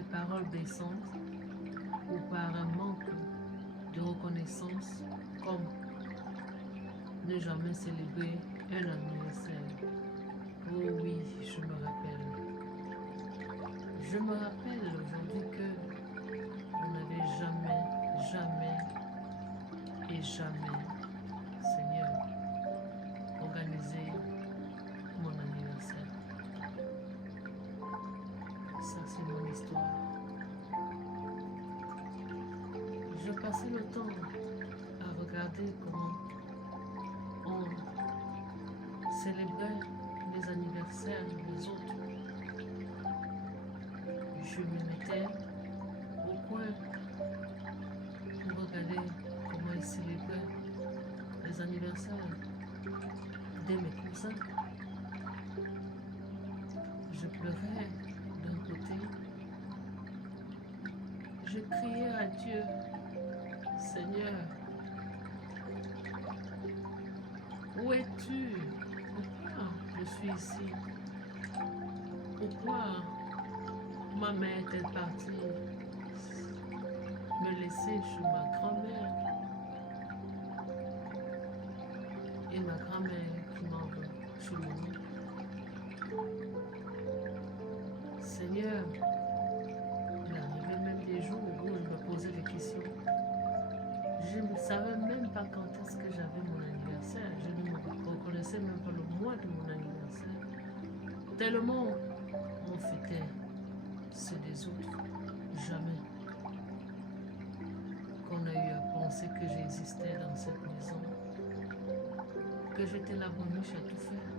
des paroles blessantes ou par un manque de reconnaissance, comme ne jamais célébrer un anniversaire. Oh oui, je me rappelle. Je me rappelle aujourd'hui que on n'avait jamais, jamais et jamais, Seigneur, organisé mon anniversaire. Ça, c'est mon histoire. Je passais le temps à regarder comment on célébrait les anniversaires des autres. Je me mettais au coin pour regarder comment ils célébraient les anniversaires de mes cousins. Je pleurais d'un côté. Je criais à Dieu, Seigneur, où es-tu? Pourquoi je suis ici? Pourquoi ma mère est partie me laisser chez ma grand-mère? Et ma grand-mère qui m'en veut chez moi. Seigneur, il arrivait même des jours où je me posais des questions. Je ne savais même pas quand est-ce que j'avais mon anniversaire. Je ne me reconnaissais même pas le mois de mon anniversaire. Tellement on fêtait ceux des autres. Jamais qu'on a eu à penser que j'existais dans cette maison, que j'étais la bonniche à tout faire.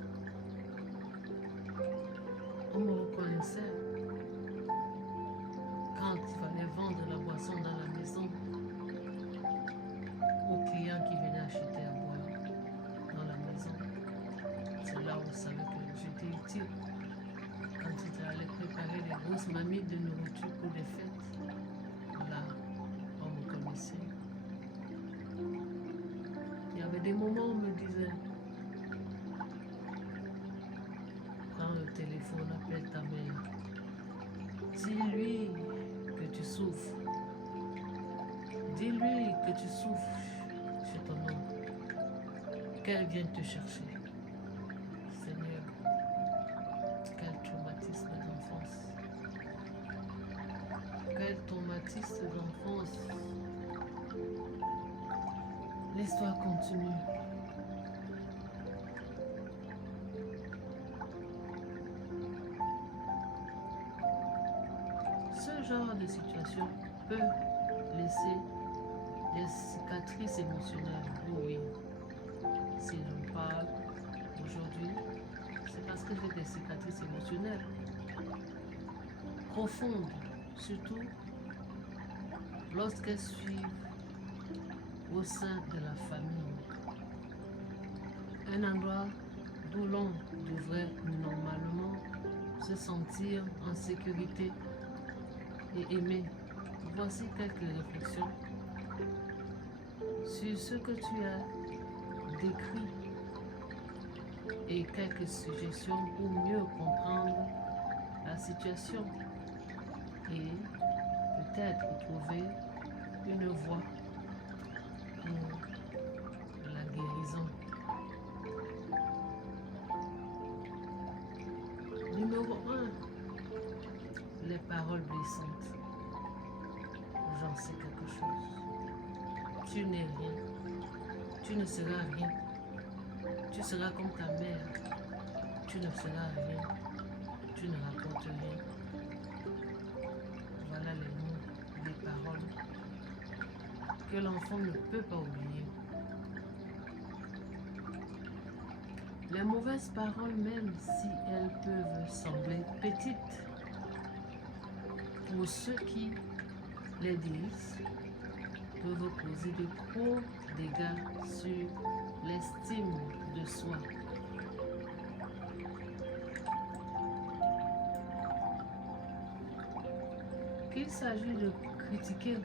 On me reconnaissait quand il fallait vendre la boisson dans la maison aux clients qui venaient acheter à boire dans la maison. C'est là où on savait que j'étais utile. Quand il allait préparer des grosses mamites de nourriture pour des fêtes, là, on me connaissait. Il y avait des moments où on me disait, prends le téléphone, appelle ta mère. Dis-lui que tu souffres. Dis-lui que tu souffres chez ton oncle. Qu'elle vienne te chercher. Seigneur, quel traumatisme d'enfance. Quel traumatisme d'enfance. L'histoire continue. Ce genre de situation peut laisser des cicatrices émotionnelles. Oui, si j'en parle aujourd'hui, c'est parce que j'ai des cicatrices émotionnelles profondes, surtout lorsqu'elles suivent au sein de la famille. Un endroit d'où l'on devrait normalement se sentir en sécurité et aimer. Voici quelques réflexions sur ce que tu as décrit et quelques suggestions pour mieux comprendre la situation et peut-être trouver une voie pour la guérison. Numéro 1, les paroles blessantes. J'en sais quelque chose. Tu n'es rien. Tu ne seras rien. Tu seras comme ta mère. Tu ne seras rien. Tu ne rapportes rien. Voilà les mots, les paroles que l'enfant ne peut pas oublier. Les mauvaises paroles, même si elles peuvent sembler petites, pour ceux qui les disent, peuvent causer de gros dégâts sur l'estime de soi. Qu'il s'agit de critiquer,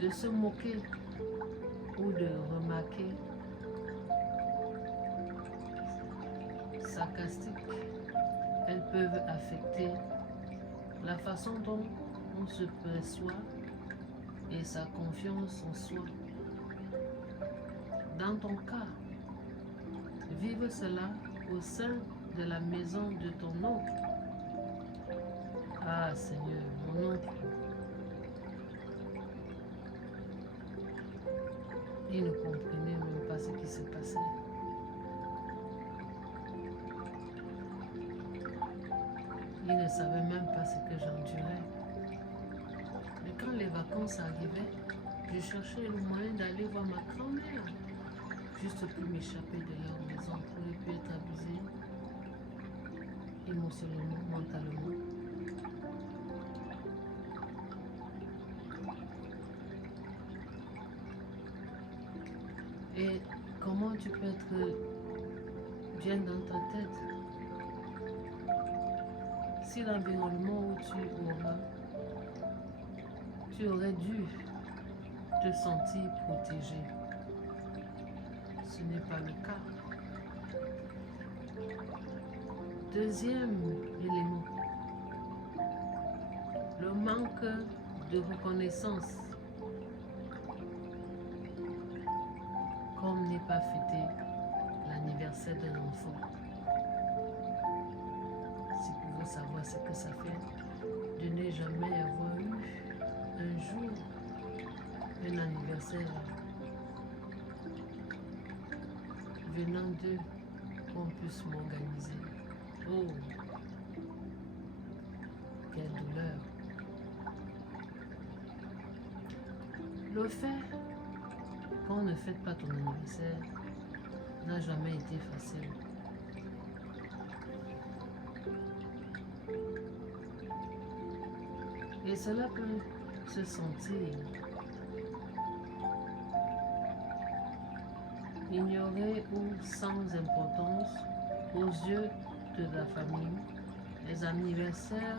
de se moquer ou de remarquer, sarcastiques, elles peuvent affecter la façon dont on se perçoit et sa confiance en soi. Dans ton cas, vive cela au sein de la maison de ton oncle. Ah Seigneur, mon oncle, il ne comprenait même pas ce qui se passait. Il ne savait même pas ce que j'endurais. Mais quand les vacances arrivaient, je cherchais le moyen d'aller voir ma grand-mère, juste pour m'échapper de leur maison pour ne plus être abusée émotionnellement, mentalement. Et comment tu peux être bien dans ta tête si l'environnement où tu aurais dû te sentir protégé? Ce n'est pas le cas. Deuxième élément, le manque de reconnaissance. Comme n'est pas fêté l'anniversaire d'un enfant. Si vous pouvez savoir ce que ça fait de ne jamais avoir eu un jour un anniversaire venant d'eux qu'on puisse m'organiser. Oh, quelle douleur. Le fait qu'on ne fête pas ton anniversaire n'a jamais été facile. Et cela peut se sentir ignoré ou sans importance aux yeux de la famille. Les anniversaires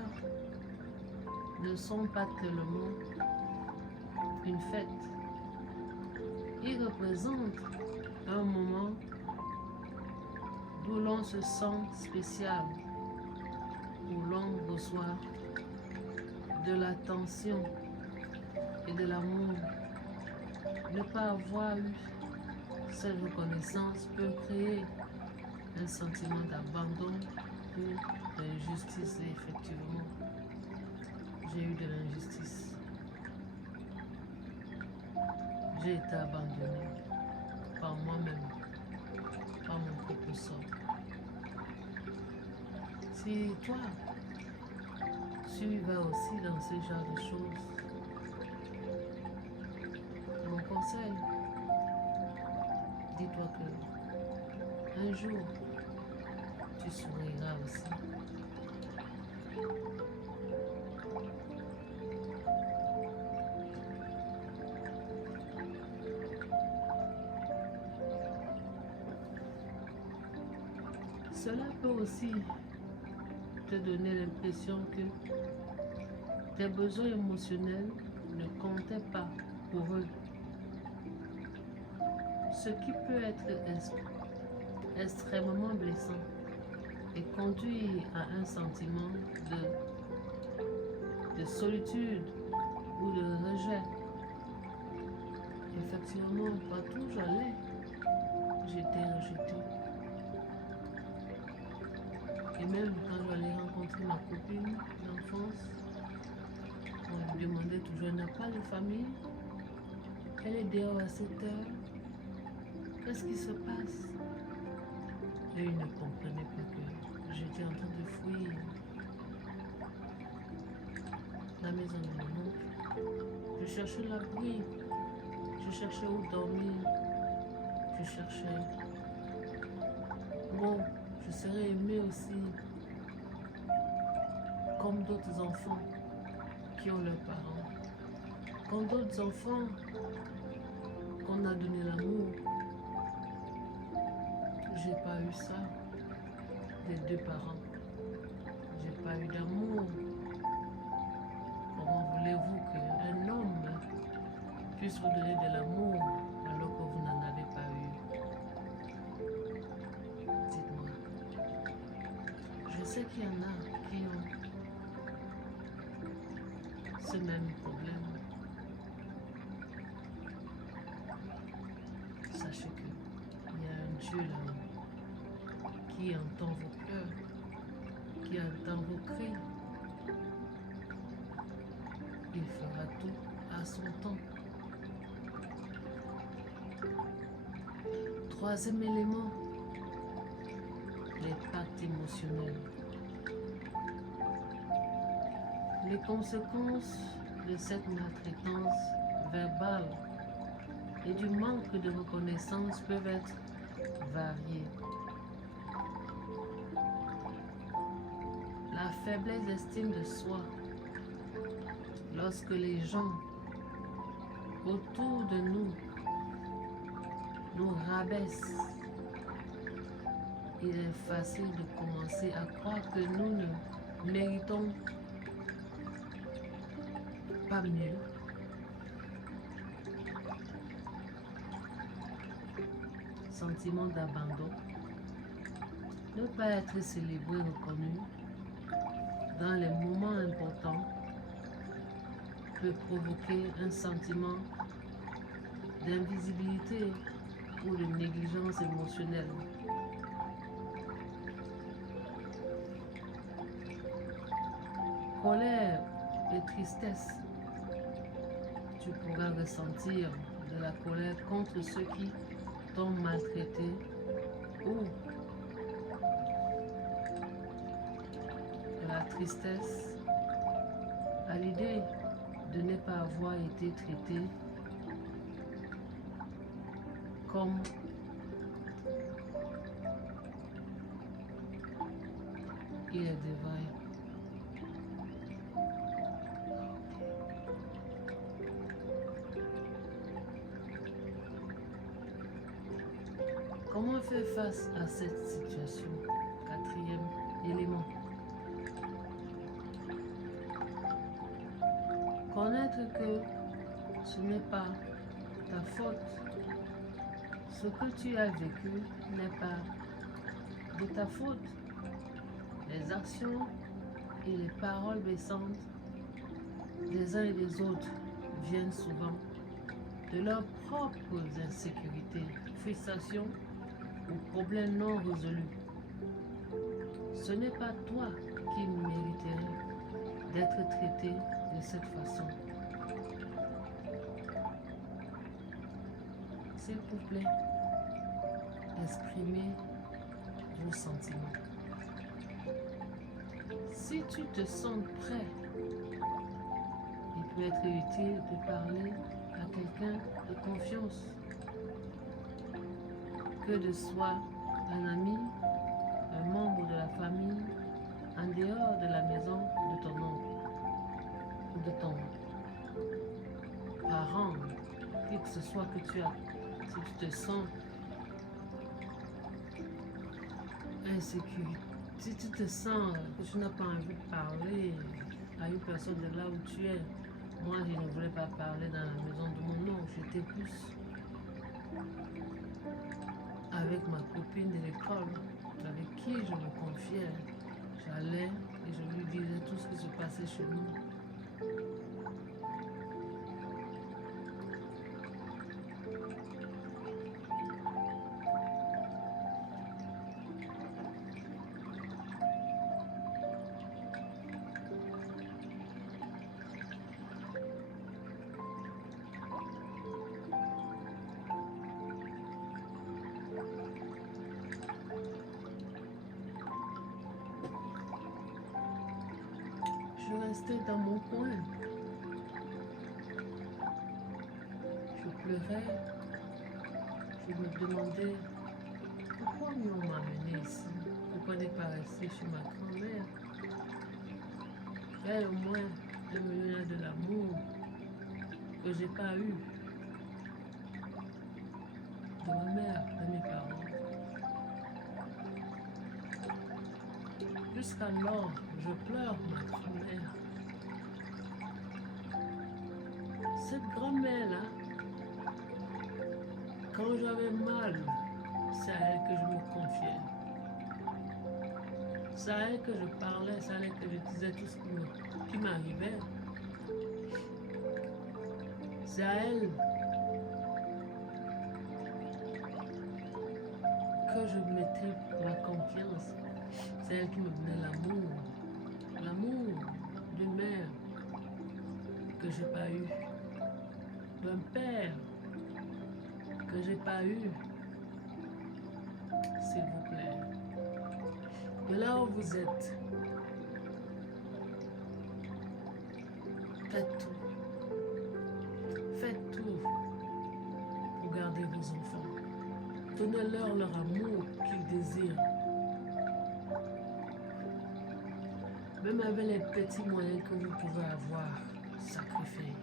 ne sont pas tellement une fête. Ils représentent un moment où l'on se sent spécial, où l'on reçoit de l'attention et de l'amour. Ne pas avoir eu cette reconnaissance peut créer un sentiment d'abandon ou d'injustice. Et effectivement, j'ai eu de l'injustice. J'ai été abandonnée par moi-même, par mon propre sort. Si toi, tu vas aussi dans ce genre de choses, mon conseil, dis-toi que un jour, tu souriras aussi. Cela peut aussi te donner l'impression que tes besoins émotionnels ne comptaient pas pour eux. Ce qui peut être extrêmement blessant et conduire à un sentiment de solitude ou de rejet. Effectivement, partout où j'allais, j'étais rejetée. Et même quand j'allais rencontrer ma copine d'enfance, on lui demandait toujours, elle n'a pas de famille, elle est dehors à 7 heures, qu'est-ce qui se passe? Et ils ne comprenaient pas que j'étais en train de fuir la maison de mon oncle. Je cherchais l'abri, je cherchais où dormir, je cherchais... Bon, je serais aimée aussi comme d'autres enfants qui ont leurs parents, comme d'autres enfants qu'on a donné l'amour. J'ai pas eu ça des deux parents. J'ai pas eu d'amour. Comment voulez-vous qu'un homme puisse vous donner de l'amour alors que vous n'en avez pas eu? Dites-moi. Je sais qu'il y en a qui ont ce même problème, sachez qu'il y a un Dieu là-haut qui entend vos pleurs, qui entend vos cris. Il fera tout à son temps. Troisième élément, les pactes émotionnels. Les conséquences de cette maltraitance verbale et du manque de reconnaissance peuvent être variées. La faiblesse d'estime de soi. Lorsque les gens autour de nous rabaissent, il est facile de commencer à croire que nous ne méritons pas mieux. Sentiment d'abandon. Ne pas être célébré, reconnu dans les moments importants peut provoquer un sentiment d'invisibilité ou de négligence émotionnelle. Colère et tristesse. Tu pourras ressentir de la colère contre ceux qui t'ont maltraité ou de la tristesse à l'idée de ne pas avoir été traité comme il devrait. Comment faire face à cette situation? Quatrième élément. Connaître que ce n'est pas ta faute. Ce que tu as vécu n'est pas de ta faute. Les actions et les paroles blessantes des uns et des autres viennent souvent de leurs propres insécurités, frustrations ou problèmes non résolus. Ce n'est pas toi qui mériterais d'être traité de cette façon. S'il vous plaît, exprimez vos sentiments. Si tu te sens prêt, il peut être utile de parler à quelqu'un de confiance, que de soit un ami, un membre de la famille, en dehors de la maison de ton oncle ou de ton parent, qui que ce soit que tu as. Si tu te sens insécure, si tu te sens que tu n'as pas envie de parler à une personne de là où tu es, moi je ne voulais pas parler dans la maison de mon oncle, j'étais plus avec ma copine de l'école, avec qui je me confiais. J'allais et je lui disais tout ce qui se passait chez nous. Je restais dans mon coin. Je pleurais. Je me demandais pourquoi on m'a amené ici. Pourquoi n'est pas resté chez ma grand-mère? Elle au moins de me donner de l'amour que j'ai pas eu de ma mère, de mes parents. Jusqu'alors, je pleure ma grand-mère. Cette grand-mère-là, quand j'avais mal, c'est à elle que je me confiais. C'est à elle que je parlais, c'est à elle que je disais tout ce qui m'arrivait. C'est à elle que je mettais ma confiance. C'est elle qui me donnait l'amour. L'amour d'une mère que j'ai pas eu. D'un père que j'ai pas eu. S'il vous plaît. De là où vous êtes, faites tout. Faites tout pour garder vos enfants. Donnez-leur leur amour qu'ils désirent. Même avec les petits moyens que vous pouvez avoir, sacrifiez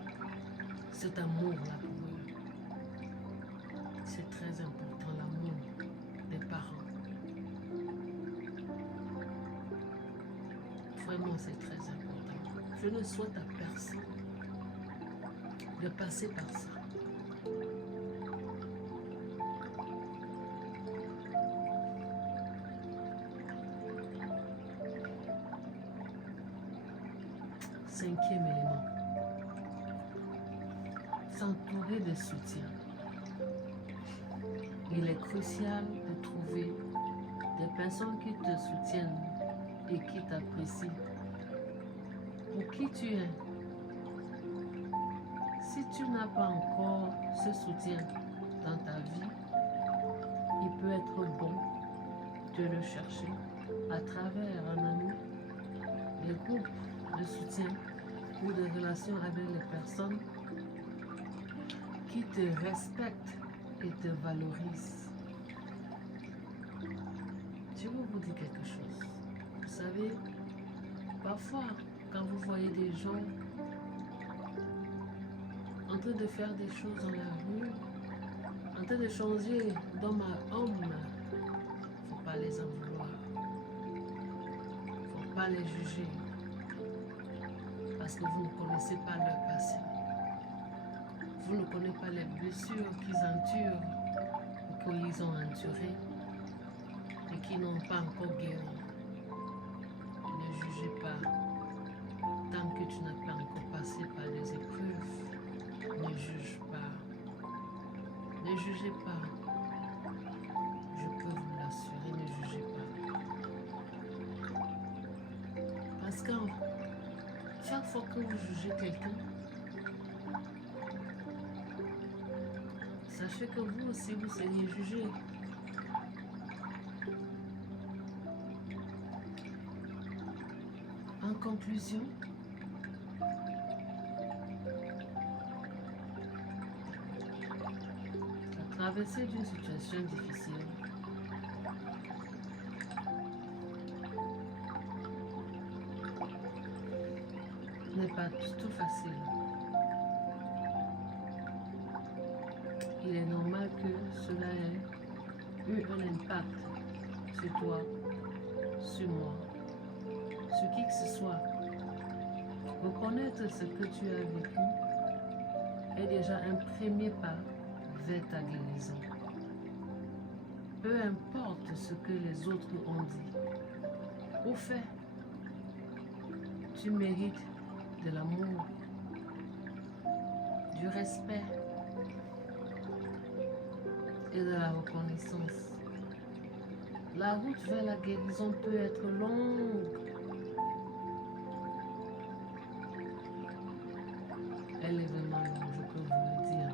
cet amour-là pour eux. C'est très important, l'amour des parents. Vraiment, c'est très important. Je ne souhaite à personne de passer par ça. Cinquième élément. S'entourer de soutien. Il est crucial de trouver des personnes qui te soutiennent et qui t'apprécient pour qui tu es. Si tu n'as pas encore ce soutien dans ta vie, il peut être bon de le chercher à travers un ami, des groupes de soutien ou des relations avec les personnes qui te respectent et te valorisent. Je vais vous dire quelque chose. Vous savez, parfois, quand vous voyez des gens en train de faire des choses dans la rue, en train de changer d'homme à homme, il ne faut pas les en vouloir. Il ne faut pas les juger. Parce que vous ne connaissez pas leur passé. Vous ne connaissez pas les blessures qu'ils endurent ou qu'ils ont endurées et qui n'ont pas encore guéri. Ne jugez pas. Tant que tu n'as pas encore passé par des épreuves, ne juge pas. Ne jugez pas. Je peux vous l'assurer, ne jugez pas. Parce que chaque fois que vous jugez quelqu'un, sachez que vous aussi, vous seriez jugé. En conclusion, la traversée d'une situation difficile n'est pas tout facile. Il est normal que cela ait eu un impact sur toi, sur moi, sur qui que ce soit. Reconnaître ce que tu as vécu est déjà un premier pas vers ta guérison. Peu importe ce que les autres ont dit ou fait, tu mérites de l'amour, du respect et de la reconnaissance. La route vers la guérison peut être longue. Elle est vraiment longue, je peux vous le dire.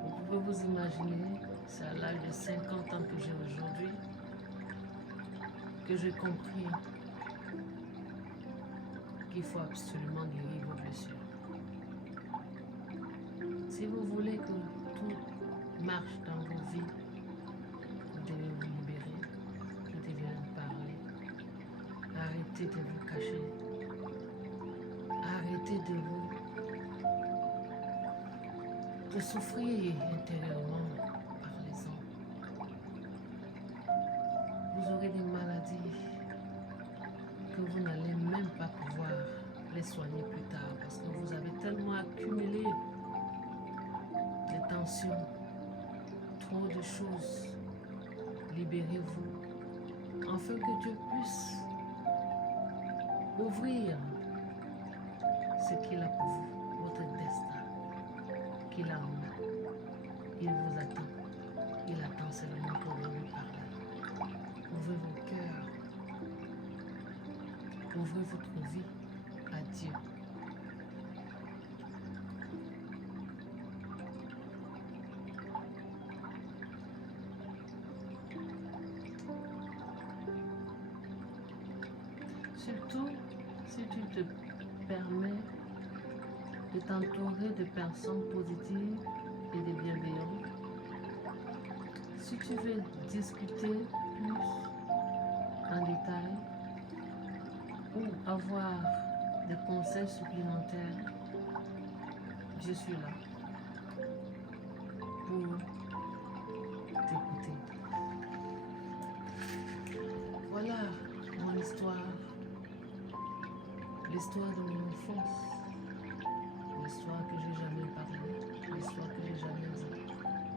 Vous pouvez vous imaginer, c'est à l'âge de 50 ans que j'ai aujourd'hui que j'ai compris qu'il faut absolument guérir vos blessures. Si vous voulez que tout marche dans vos vies, vous devez vous libérer, vous devez en parler. Arrêtez de vous cacher. Arrêtez de souffrir intérieurement. Parlez-en. Vous aurez des maladies que vous n'allez même pas pouvoir les soigner plus tard parce que vous avez tellement accumulé des tensions, trop de choses. Libérez-vous afin que Dieu puisse ouvrir ce qu'il a pour vous, votre destin. qu'il a en vous. Il vous attend. Il attend seulement que vous lui parlez. Ouvrez vos cœurs. Ouvrez votre vie à Dieu. Surtout si tu te permets de t'entourer de personnes positives et de bienveillantes. Si tu veux discuter plus en détail ou avoir des conseils supplémentaires, je suis là pour t'écouter. Voilà mon histoire, l'histoire de mon enfance, l'histoire que j'ai jamais parlé, l'histoire que j'ai jamais dit,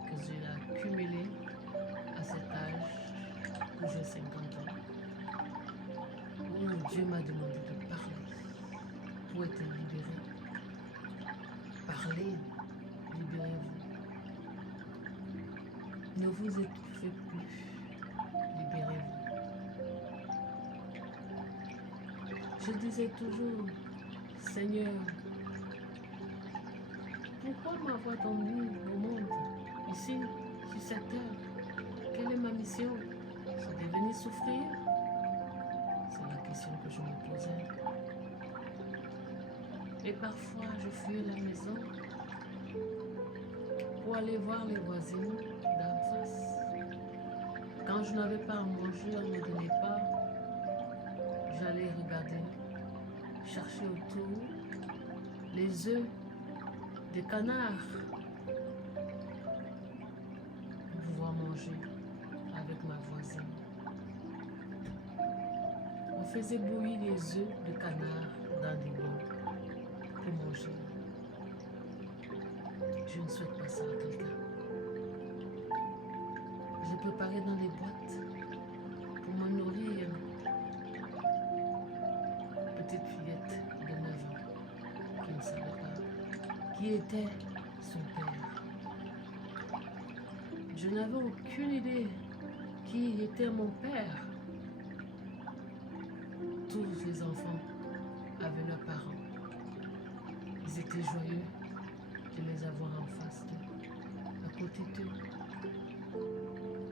que j'ai accumulée à cet âge où j'ai 50 ans, où Dieu m'a demandé de parler pour être libéré. Parlez, libérez-vous. Ne vous étouffez plus, libérez-vous. Je disais toujours, Seigneur, pourquoi m'avoir donné au monde, ici, sur cette terre? Quelle est ma mission? C'est de venir souffrir? C'est la question que je me posais. Et parfois, je fuyais la maison pour aller voir les voisines d'en face. Quand je n'avais pas à manger, on ne me donnait pas. J'allais regarder, chercher autour les œufs des canards pour pouvoir manger avec ma voisine. On faisait bouillir les œufs de canard dans des bols pour manger. Je ne souhaite pas ça à quelqu'un. J'ai préparé dans les boîtes pour me nourrir. Petite fillette de 9 ans qui ne savait pas qui était son père. Je n'avais aucune idée qui était mon père. Tous les enfants avaient leurs parents. Ils étaient joyeux de les avoir en face d'eux, à côté d'eux.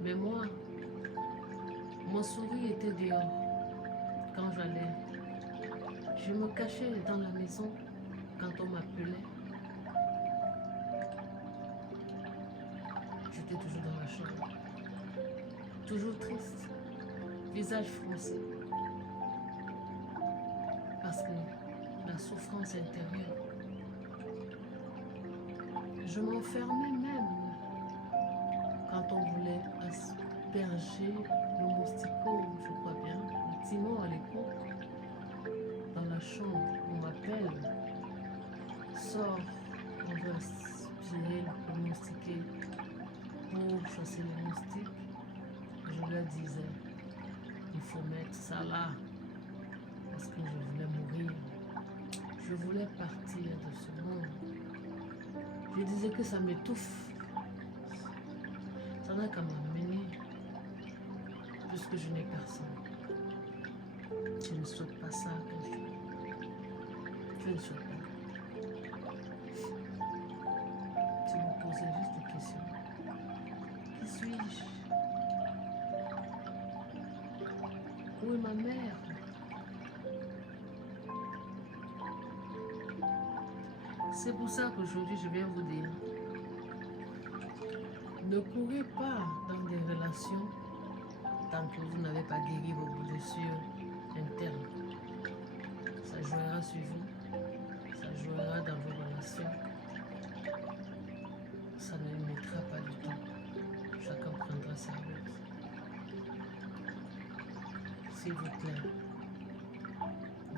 Mais moi, mon sourire était dehors quand j'allais. Je me cachais dans la maison quand on m'appelait. J'étais toujours dans ma chambre, toujours triste, visage froncé, parce que la souffrance intérieure. Je m'enfermais même quand on voulait asperger le moustiquaire, je crois bien, le timon à l'époque. Dans la chambre, on m'appelle, sors, on doit aspirer le moustiquaire pour chasser les moustiques. Je leur disais, il faut mettre ça là, parce que je voulais mourir. Je voulais partir de ce monde. Je disais que ça m'étouffe. Ça n'a qu'à m'amener, puisque je n'ai personne. Je ne souhaite pas ça à quelqu'un. Je ne souhaite pas. Tu me posais juste des questions. Qui suis-je? Où est ma mère? C'est pour ça qu'aujourd'hui je viens vous dire, ne courez pas dans des relations tant que vous n'avez pas guéri vos blessures internes. Ça jouera sur vous, ça jouera dans vos relations, ça ne le mettra pas du tout. Chacun prendra sa route. S'il vous plaît,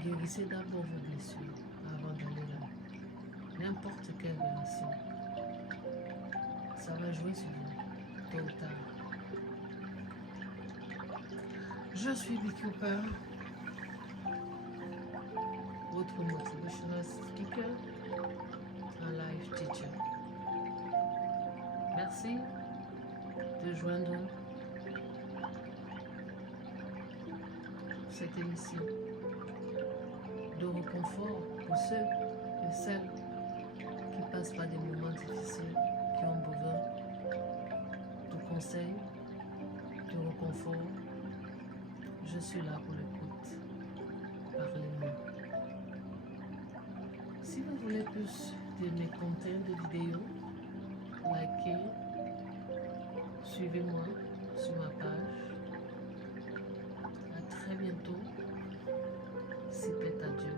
guérissez d'abord vos blessures avant d'aller là. N'importe quelle relation, ça va jouer sur vous, tôt ou tard. Je suis Bee Cooper, votre motivational speaker, un life teacher. Merci de joindre cette émission de réconfort pour ceux et celles qui passent par des moments difficiles, qui ont besoin de conseils, de réconfort. Je suis là pour l'écoute. Parlez-moi. Si vous voulez plus de mes contenus de vidéos, likez, suivez-moi sur ma page. À très bientôt. Si pète à Dieu.